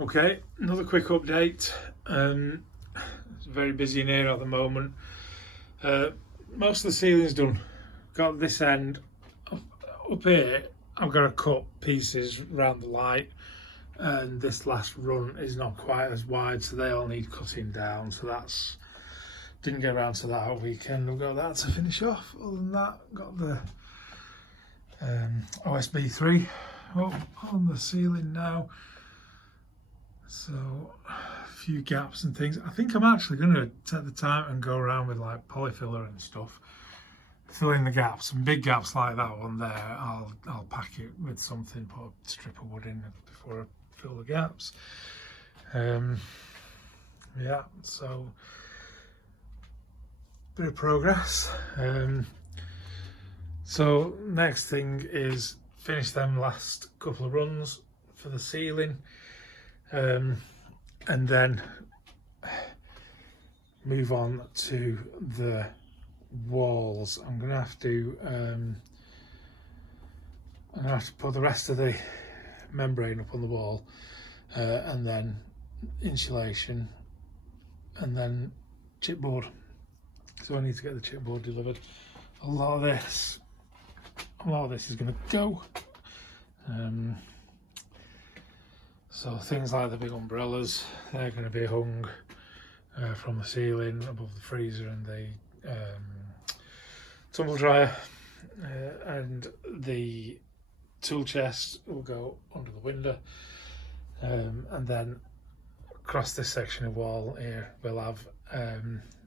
Okay, another quick update. It's very busy in here at the moment. Most of the ceiling's done. Got this end up here. I've got to cut pieces around the light, and this last run is not quite as wide, so they all need cutting down. So that's didn't get around to that all weekend. We've got that to finish off. Other than that, got the OSB 3 up on the ceiling now. So a few gaps and things. I think I'm actually going to take the time and go around with like polyfiller and stuff, fill in the gaps. Some big gaps like that one there, I'll pack it with something, put a strip of wood in before I fill the gaps. Yeah, so bit of progress. So next thing is finish them last couple of runs for the ceiling. And then move on to the walls. I'm gonna have to put the rest of the membrane up on the wall, and then insulation, and then chipboard. So I need to get the chipboard delivered. A lot of this is gonna go. So things like the big umbrellas, they're going to be hung from the ceiling above the freezer and the tumble dryer, and the tool chest will go under the window, and then across this section of wall here we'll have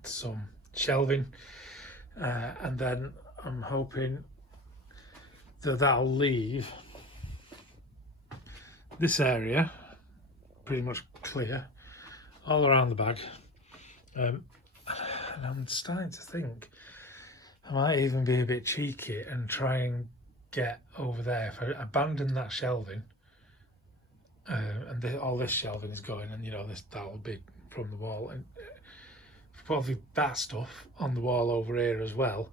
some shelving, and then I'm hoping that that'll leave this area pretty much clear all around the bag, and I'm starting to think I might even be a bit cheeky and try and get over there. If I abandon that shelving, and all this shelving is going, and that'll be from the wall, and probably that stuff on the wall over here as well,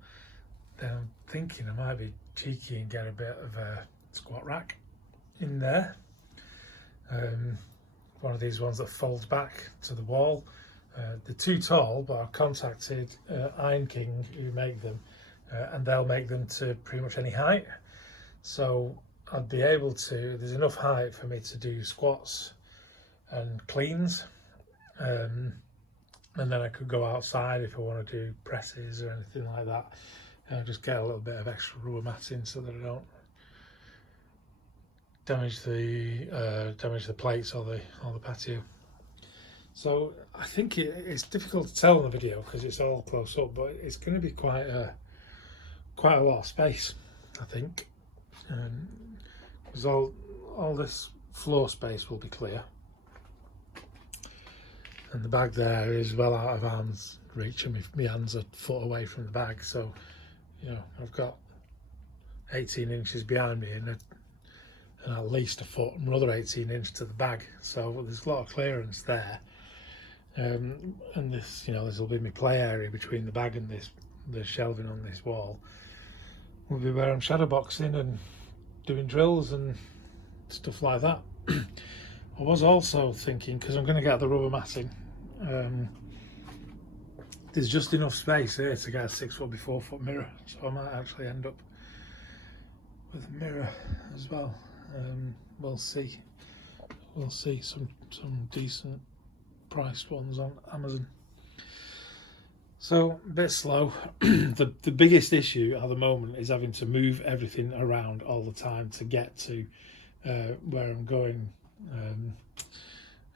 then I'm thinking I might be cheeky and get a bit of a squat rack in there. One of these ones that folds back to the wall. They're too tall, but I've contacted Iron King who make them, and they'll make them to pretty much any height. So I'd be able to, there's enough height for me to do squats and cleans, and then I could go outside if I want to do presses or anything like that, and just get a little bit of extra rubber matting so that I don't damage the plates or the patio. So I think it's difficult to tell in the video because it's all close up, but it's going to be quite a lot of space, I think, because all this floor space will be clear, and the bag there is well out of arm's reach, and my hands are a foot away from the bag, so I've got 18 inches behind me and at least a foot, another 18 inch to the bag, so there's a lot of clearance there. And this, this will be my play area between the bag and the shelving on this wall. Will be where I'm shadowboxing and doing drills and stuff like that. I was also thinking, because I'm going to get the rubber matting, there's just enough space here to get a 6 foot by 4 foot mirror, so I might actually end up with a mirror as well. We'll see some decent priced ones on Amazon. So a bit slow. The biggest issue at the moment is having to move everything around all the time to get to where I'm going.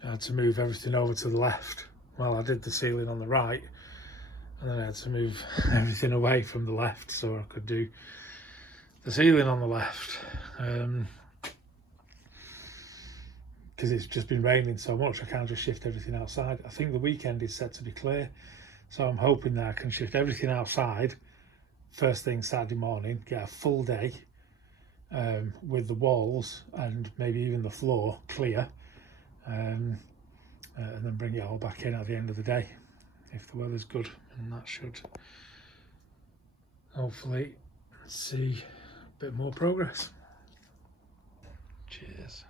I had to move everything over to the left. Well, I did the ceiling on the right, and then I had to move everything away from the left so I could do the ceiling on the left. Because it's just been raining so much, I can't just shift everything outside. I think the weekend is set to be clear, so I'm hoping that I can shift everything outside first thing Saturday morning, get a full day with the walls and maybe even the floor clear, and then bring it all back in at the end of the day if the weather's good, and that should hopefully see a bit more progress. Cheers.